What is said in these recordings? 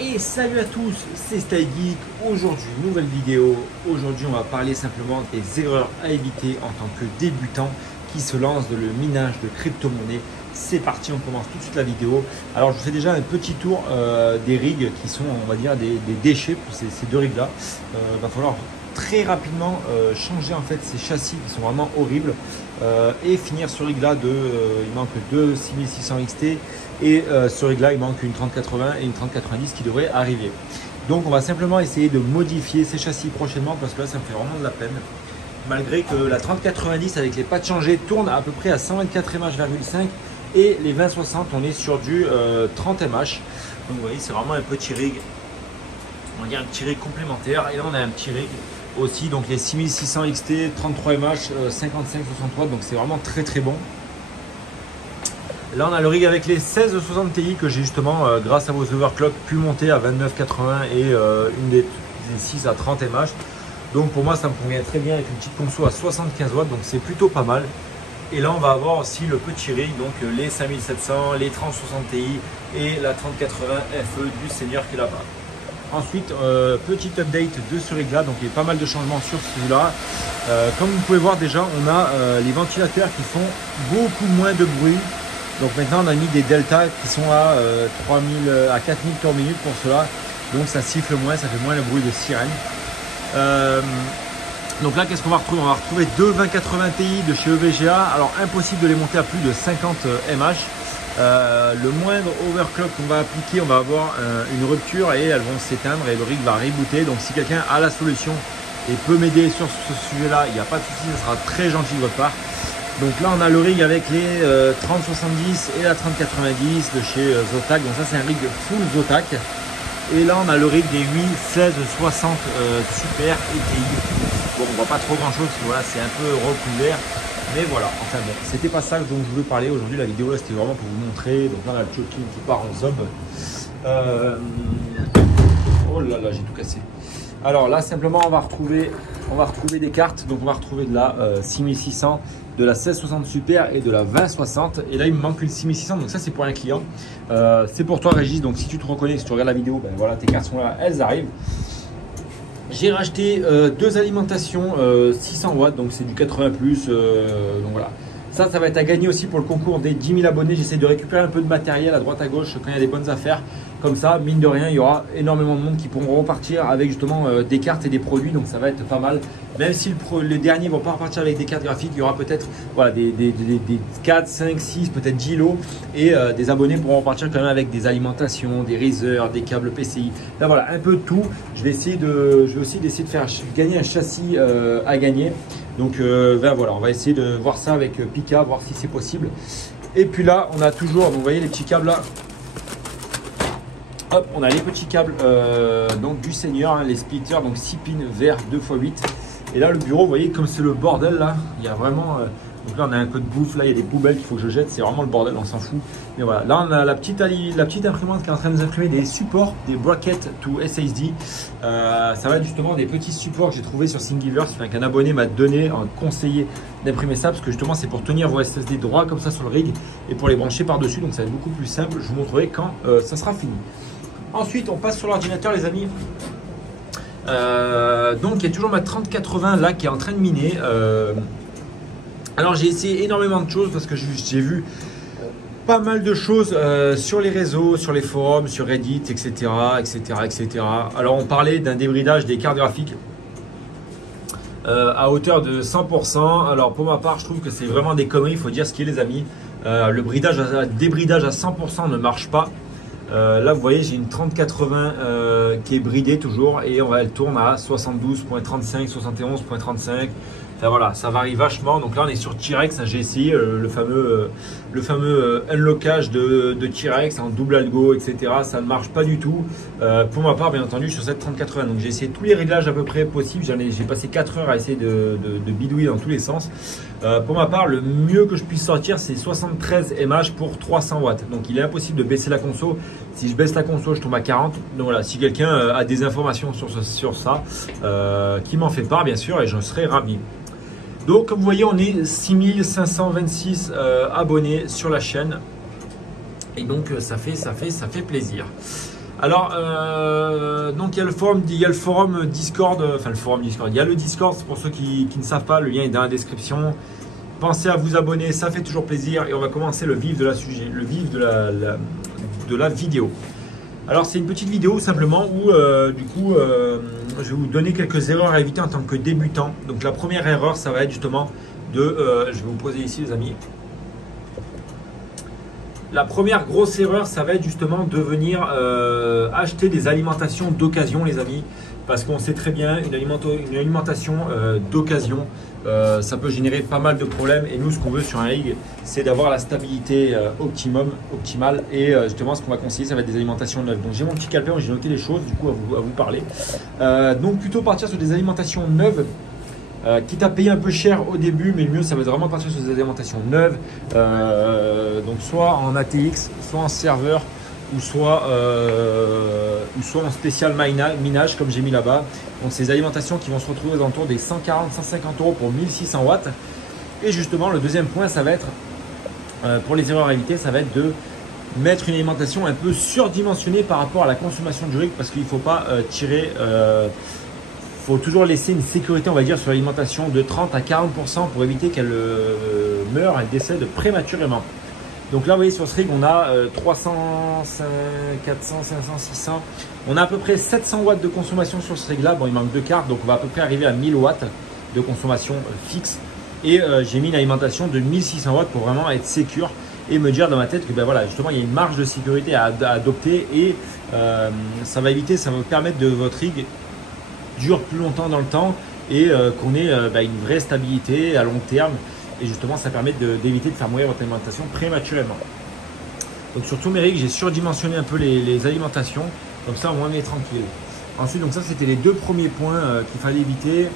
Et salut à tous, c'est StyleGeek. Aujourd'hui, nouvelle vidéo. Aujourd'hui, on va parler simplement des erreurs à éviter en tant que débutant qui se lance dans le minage de crypto-monnaies. C'est parti, on commence tout de suite la vidéo. Alors, je vous fais déjà un petit tour des rigs qui sont, on va dire, des déchets pour ces deux rigs là. Va falloir très rapidement changer en fait ces châssis qui sont vraiment horribles et finir ce rig là il manque deux 6600 XT et ce rig là il manque une 3080 et une 3090 qui devraient arriver. Donc on va simplement essayer de modifier ces châssis prochainement parce que là ça me fait vraiment de la peine, malgré que la 3090 avec les pattes changées tourne à peu près à 124 mH/5 et les 2060 on est sur du 30 mH. Donc vous voyez, c'est vraiment un petit rig, on va dire un petit rig complémentaire. Et là on a un petit rig aussi, donc les 6600 XT 33 mH 55-63, donc c'est vraiment très très bon. Là on a le rig avec les 1660 Ti que j'ai justement grâce à vos overclock pu monter à 29-80 et une des 6 à 30 mH. Donc pour moi ça me convient très bien avec une petite conso à 75 watts, donc c'est plutôt pas mal. Et là on va avoir aussi le petit rig, donc les 5700, les 3060 Ti et la 3080 FE du seigneur qui est là-bas. Ensuite, petit update de ce rig là, donc il y a pas mal de changements sur celui-là. Comme vous pouvez voir déjà, on a les ventilateurs qui font beaucoup moins de bruit. Donc maintenant on a mis des delta qui sont à 4000 tours minute pour cela. Donc ça siffle moins, ça fait moins le bruit de sirène. Donc là qu'est-ce qu'on va retrouver? On va retrouver deux 2080 Ti de chez EVGA. Alors impossible de les monter à plus de 50 mH. Le moindre overclock qu'on va appliquer, on va avoir une rupture et elles vont s'éteindre et le rig va rebooter. Donc si quelqu'un a la solution et peut m'aider sur ce sujet là, il n'y a pas de souci, ça sera très gentil de votre part. Donc là on a le rig avec les 3070 et la 3090 de chez Zotac. Donc ça c'est un rig full Zotac. Et là on a le rig des 1660 Super et TI. Bon, on voit pas trop grand chose parce que voilà, c'est un peu recouvert. Mais voilà, enfin bon, c'était pas ça dont je voulais parler aujourd'hui. La vidéo là c'était vraiment pour vous montrer. Donc là on a le choking qui part en zob. Oh là là, j'ai tout cassé. Alors là simplement on va retrouver des cartes. Donc on va retrouver de la 6600, de la 1660 Super et de la 2060. Et là il me manque une 6600, donc ça c'est pour un client. C'est pour toi Régis, donc si tu te reconnais, si tu regardes la vidéo, ben voilà, tes cartes sont là, elles arrivent. J'ai racheté deux alimentations 600 watts, donc c'est du 80+, donc voilà. Ça va être à gagner aussi pour le concours des 10 000 abonnés. J'essaie de récupérer un peu de matériel à droite à gauche quand il y a des bonnes affaires. Comme ça, mine de rien, il y aura énormément de monde qui pourront repartir avec justement des cartes et des produits. Donc ça va être pas mal. Même si les derniers ne vont pas repartir avec des cartes graphiques, il y aura peut-être voilà, des 4, 5, 6, peut-être 10 lots. Et des abonnés pourront repartir quand même avec des alimentations, des riseurs, des câbles PCI. Là voilà, un peu de tout. Je vais aussi essayer de faire gagner un châssis à gagner. Donc ben voilà, on va essayer de voir ça avec Pika, voir si c'est possible. Et puis là, on a toujours, vous voyez les petits câbles là. Hop, on a les petits câbles donc du Seigneur, hein, les splitters, donc 6 pins verts 2x8. Et là, le bureau, vous voyez comme c'est le bordel là, il y a vraiment... donc là, on a un peu de bouffe, là, il y a des poubelles qu'il faut que je jette, c'est vraiment le bordel, on s'en fout. Mais voilà, là, on a la petite imprimante qui est en train de nous imprimer des supports, des brackets to SSD. Ça va être justement des petits supports que j'ai trouvé sur Thingiverse, enfin, qu'un abonné m'a donné, conseillé d'imprimer ça, parce que justement, c'est pour tenir vos SSD droit comme ça sur le rig et pour les brancher par-dessus, donc ça va être beaucoup plus simple. Je vous montrerai quand ça sera fini. Ensuite, on passe sur l'ordinateur, les amis. Donc, il y a toujours ma 3080 là qui est en train de miner. Alors j'ai essayé énormément de choses parce que j'ai vu pas mal de choses sur les réseaux, sur les forums, sur Reddit, etc. etc. Alors on parlait d'un débridage des cartes graphiques à hauteur de 100%. Alors pour ma part je trouve que c'est vraiment des conneries, il faut dire ce qui est les amis. Le débridage à 100% ne marche pas. Là vous voyez j'ai une 3080 qui est bridée toujours et elle tourne à 72.35, 71.35. Enfin, voilà, ça varie vachement. Donc là on est sur T-Rex, hein, j'ai essayé le fameux unlockage de T-Rex en double algo, etc. Ça ne marche pas du tout. Pour ma part bien entendu sur cette 3080. Donc j'ai essayé tous les réglages à peu près possibles. J'ai passé 4 heures à essayer de bidouiller dans tous les sens. Pour ma part le mieux que je puisse sortir c'est 73 mH pour 300 watts. Donc il est impossible de baisser la conso. Si je baisse la conso je tombe à 40. Donc voilà, si quelqu'un a des informations sur ça, qui m'en fait part bien sûr et je serai ravi. Donc comme vous voyez on est 6526 abonnés sur la chaîne et donc ça fait plaisir. Alors, donc il y a le forum Discord, enfin le forum Discord, il y a le Discord pour ceux qui ne savent pas, le lien est dans la description. Pensez à vous abonner, ça fait toujours plaisir et on va commencer le vif de la vidéo. Alors c'est une petite vidéo simplement où je vais vous donner quelques erreurs à éviter en tant que débutant. Donc la première erreur, ça va être justement je vais vous poser ici les amis. La première grosse erreur, ça va être justement de venir acheter des alimentations d'occasion les amis. Parce qu'on sait très bien, une alimentation d'occasion, ça peut générer pas mal de problèmes. Et nous, ce qu'on veut sur un rig, c'est d'avoir la stabilité optimale. Et justement, ce qu'on va conseiller, ça va être des alimentations neuves. Donc j'ai mon petit calepin où j'ai noté les choses, du coup, à vous parler. Donc plutôt partir sur des alimentations neuves. Quitte à payer un peu cher au début, mais le mieux ça va être vraiment partir sur des alimentations neuves, donc soit en ATX, soit en serveur, ou soit en spécial minage comme j'ai mis là-bas. Donc ces alimentations qui vont se retrouver aux alentours des 140-150 € pour 1600 watts. Et justement le deuxième point, ça va être pour les erreurs à éviter, ça va être de mettre une alimentation un peu surdimensionnée par rapport à la consommation du rig, parce qu'il ne faut pas faut toujours laisser une sécurité, on va dire, sur l'alimentation de 30 à 40% pour éviter qu'elle meure, elle décède prématurément. Donc là, vous voyez, sur ce rig, on a 300, 400, 500, 600. On a à peu près 700 watts de consommation sur ce rig-là. Bon, il manque 2 cartes, donc on va à peu près arriver à 1000 watts de consommation fixe. Et j'ai mis une alimentation de 1600 watts pour vraiment être sécure et me dire dans ma tête que ben voilà, justement, il y a une marge de sécurité à adopter et ça va me permettre de votre rig dure plus longtemps dans le temps et qu'on ait une vraie stabilité à long terme. Et justement, ça permet d'éviter de faire mourir votre alimentation prématurément. Donc sur tous mes rigs, j'ai surdimensionné un peu les alimentations. Comme ça, au moins, on est tranquille. Ensuite, donc ça, c'était les deux premiers points qu'il fallait éviter.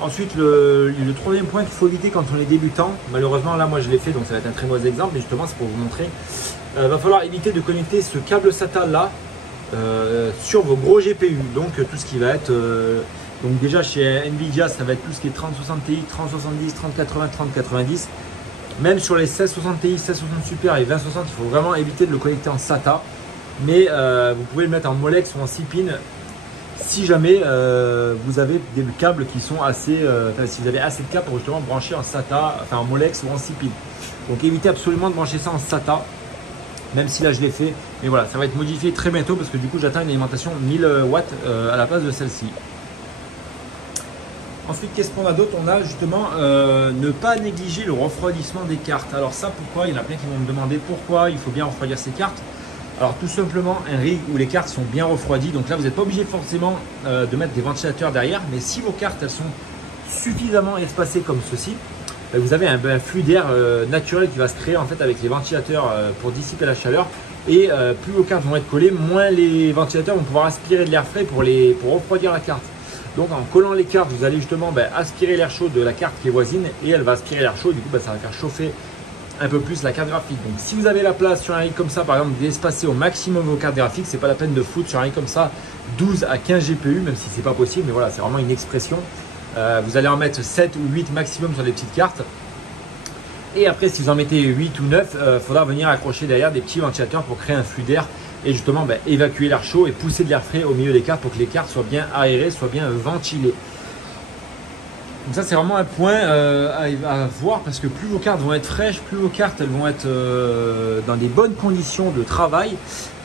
Ensuite, le troisième point qu'il faut éviter quand on est débutant. Malheureusement, là, moi, je l'ai fait, donc ça va être un très mauvais exemple. Mais justement, c'est pour vous montrer. Va falloir éviter de connecter ce câble SATA là sur vos gros GPU. Donc, tout ce qui va être... donc déjà chez Nvidia, ça va être tout ce qui est 3060 Ti, 3070, 3080, 3090. Même sur les 1660 Ti, 1660 Super et 2060, il faut vraiment éviter de le connecter en SATA. Mais vous pouvez le mettre en Molex ou en 6 pins si jamais vous avez des câbles qui sont assez... si vous avez assez de câbles pour justement brancher en SATA, enfin en Molex ou en 6 pins. Donc évitez absolument de brancher ça en SATA. Même si là je l'ai fait. Mais voilà, ça va être modifié très bientôt parce que du coup j'atteins une alimentation 1000 watts à la place de celle-ci. Ensuite, qu'est-ce qu'on a d'autre? On a justement ne pas négliger le refroidissement des cartes. Alors ça, pourquoi? Il y en a plein qui vont me demander pourquoi il faut bien refroidir ces cartes. Alors tout simplement, un rig où les cartes sont bien refroidies. Donc là, vous n'êtes pas obligé forcément de mettre des ventilateurs derrière. Mais si vos cartes, elles sont suffisamment espacées comme ceci, vous avez un flux d'air naturel qui va se créer en fait avec les ventilateurs pour dissiper la chaleur. Et plus vos cartes vont être collées, moins les ventilateurs vont pouvoir aspirer de l'air frais pour refroidir la carte. Donc en collant les cartes, vous allez justement aspirer l'air chaud de la carte qui est voisine et elle va aspirer l'air chaud. Du coup, ça va faire chauffer un peu plus la carte graphique. Donc si vous avez la place sur un rig comme ça, par exemple, d'espacer au maximum vos cartes graphiques, c'est pas la peine de foutre sur un rig comme ça 12 à 15 GPU, même si c'est pas possible. Mais voilà, c'est vraiment une expression. Vous allez en mettre 7 ou 8 maximum sur les petites cartes. Et après, si vous en mettez 8 ou 9, il faudra venir accrocher derrière des petits ventilateurs pour créer un flux d'air et justement évacuer l'air chaud et pousser de l'air frais au milieu des cartes pour que les cartes soient bien aérées, soient bien ventilées. Donc ça, c'est vraiment un point à voir parce que plus vos cartes vont être fraîches, plus vos cartes elles vont être dans des bonnes conditions de travail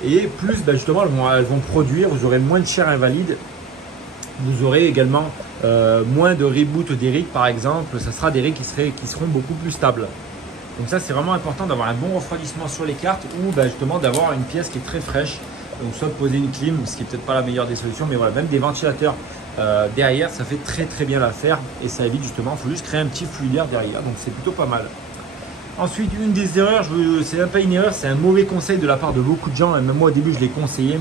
et plus justement elles vont produire, vous aurez moins de chair invalide. Vous aurez également moins de reboot des rigs par exemple, ça sera des rigs qui seront beaucoup plus stables. Donc ça c'est vraiment important d'avoir un bon refroidissement sur les cartes ou justement d'avoir une pièce qui est très fraîche. Donc soit de poser une clim, ce qui n'est peut-être pas la meilleure des solutions, mais voilà, même des ventilateurs derrière, ça fait très bien l'affaire et ça évite justement, il faut juste créer un petit flux d'air derrière, donc c'est plutôt pas mal. Ensuite, une des erreurs, c'est même pas une erreur, c'est un mauvais conseil de la part de beaucoup de gens, et même moi au début je l'ai conseillé.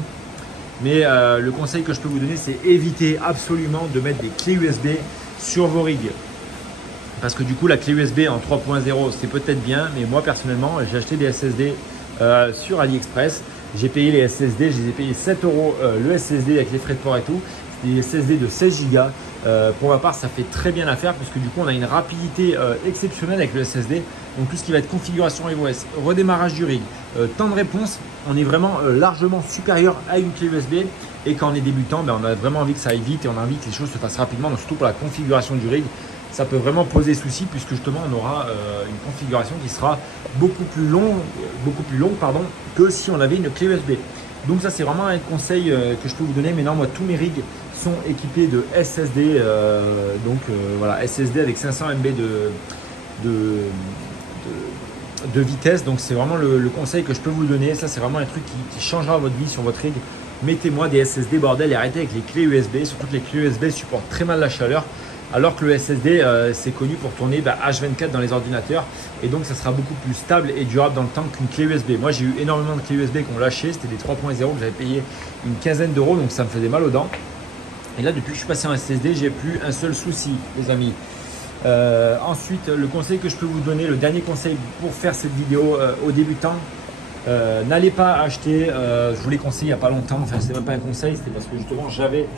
Mais le conseil que je peux vous donner, c'est éviter absolument de mettre des clés USB sur vos rigs. Parce que du coup, la clé USB en 3.0, c'est peut-être bien. Mais moi, personnellement, j'ai acheté des SSD sur AliExpress. J'ai payé les SSD, je les ai payés 7 € le SSD avec les frais de port et tout. C'est des SSD de 16 Go. Pour ma part, ça fait très bien l'affaire parce que du coup, on a une rapidité exceptionnelle avec le SSD. Donc tout ce qui va être configuration iOS, redémarrage du rig, temps de réponse, on est vraiment largement supérieur à une clé USB. Et quand on est débutant, ben, on a vraiment envie que ça aille vite et on a envie que les choses se fassent rapidement. Donc surtout pour la configuration du rig, ça peut vraiment poser souci puisque justement on aura une configuration qui sera beaucoup plus longue que si on avait une clé USB. Donc ça c'est vraiment un conseil que je peux vous donner. Maintenant moi tous mes rigs sont équipés de SSD, voilà, SSD avec 500 MB de vitesse. Donc c'est vraiment le conseil que je peux vous donner. Ça c'est vraiment un truc qui changera votre vie sur votre rig. Mettez-moi des SSD bordel et arrêtez avec les clés USB. Surtout que les clés USB supportent très mal la chaleur. Alors que le SSD, c'est connu pour tourner H24 dans les ordinateurs. Et donc, ça sera beaucoup plus stable et durable dans le temps qu'une clé USB. Moi, j'ai eu énormément de clés USB qui ont lâché. C'était des 3.0 que j'avais payé une quinzaine d'euros. Donc, ça me faisait mal aux dents. Et là, depuis que je suis passé en SSD, j'ai plus un seul souci, les amis. Ensuite, le conseil que je peux vous donner, le dernier conseil pour faire cette vidéo aux débutants, n'allez pas acheter, je vous l'ai conseillé il n'y a pas longtemps, enfin, c'est même pas un conseil, c'était parce que justement, j'avais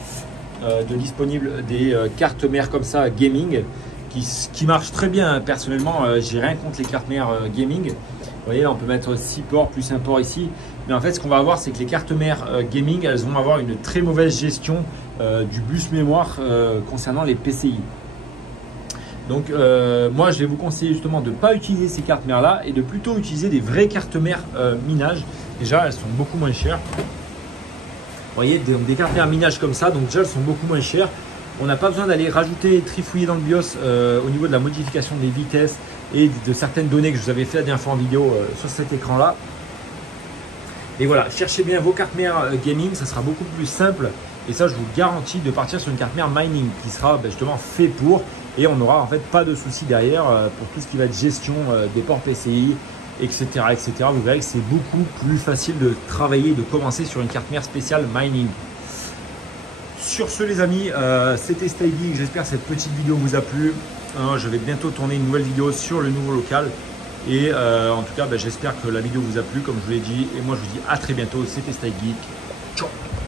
de disponibles des cartes mères comme ça gaming qui marchent très bien. Personnellement, j'ai rien contre les cartes mères gaming. Vous voyez là on peut mettre 6 ports plus un port ici, mais en fait ce qu'on va avoir c'est que les cartes mères gaming elles vont avoir une très mauvaise gestion du bus mémoire concernant les PCI. Donc moi je vais vous conseiller justement de ne pas utiliser ces cartes mères là et de plutôt utiliser des vraies cartes mères minage. Déjà elles sont beaucoup moins chères. Vous voyez, des cartes mères minage comme ça, donc déjà elles sont beaucoup moins chères. On n'a pas besoin d'aller rajouter, trifouiller dans le BIOS au niveau de la modification des vitesses et de certaines données que je vous avais fait la dernière fois en vidéo sur cet écran là. Et voilà, cherchez bien vos cartes mères gaming, ça sera beaucoup plus simple. Et ça je vous garantis de partir sur une carte mère mining qui sera justement fait pour. Et on n'aura en fait pas de soucis derrière pour tout ce qui va être gestion des ports PCI, etc., etc. Vous verrez que c'est beaucoup plus facile de travailler, de commencer sur une carte mère spéciale mining. Sur ce les amis, c'était Stay Geek. J'espère que cette petite vidéo vous a plu. Je vais bientôt tourner une nouvelle vidéo sur le nouveau local. Et en tout cas, j'espère que la vidéo vous a plu comme je vous l'ai dit. Et moi je vous dis à très bientôt. C'était Stay Geek. Ciao.